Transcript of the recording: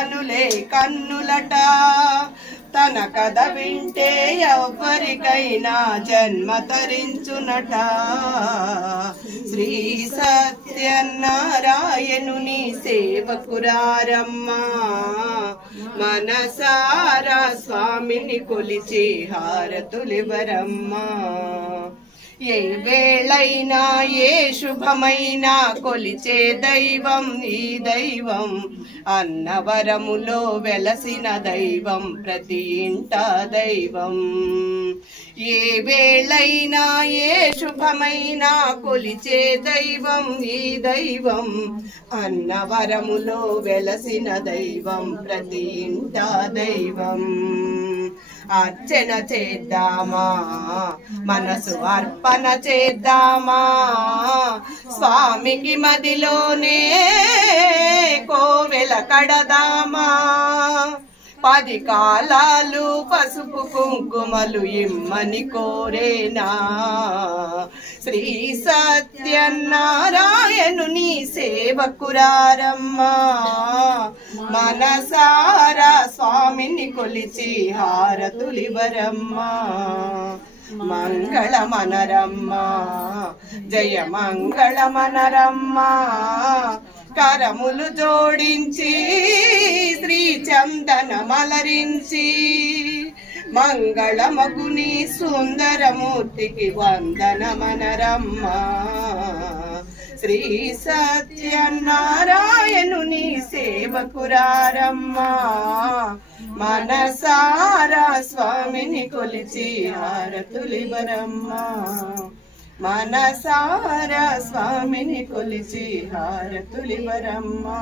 కనులే కన్నులట తన కథ వింటే ఎవ్వరికైనా జన్మ తరించునట శ్రీ సత్యనారాయణుని సేవకురారమ్మా మనసారా స్వామిని కొలిచి హారతులివరమ్మా ఏ వేళైనా ఏ శుభమైనా కొలిచే దైవం ఈ దైవం అన్నవరములో వెలసిన దైవం ప్రతి ఇంట దైవం ఏ వేళైనా ఏ శుభమైనా కొలిచే దైవం ఈ దైవం అన్నవరములో వెలసిన దైవం ప్రతి ఇంట దైవం అర్చన చేద్దామా మనసు అర్పణ చేద్దామా స్వామికి మదిలోనే కోవెల కడదామా 10 కాలాలు పసుపు కుంకుమలు ఇమ్మని కోరేనా శ్రీ సత్యనారాయణుని సేవకురారమ్మా మనసారా స్వామిని కొలిచి హారతులివరమ్మా మంగళమనరమ్మా జయ మంగళమనరమ్మా కరములు జోడించి శ్రీ చందనమలరించి మంగళమగుని సుందరమూర్తికి వందనమనరమ్మా శ్రీ సత్యనారాయణుని సేవకురారమ్మా మనసారా స్వామిని కొలిచి హారతులివరమ్మా మనసారా స్వామిని కొలిచి హారతులివరమ్మా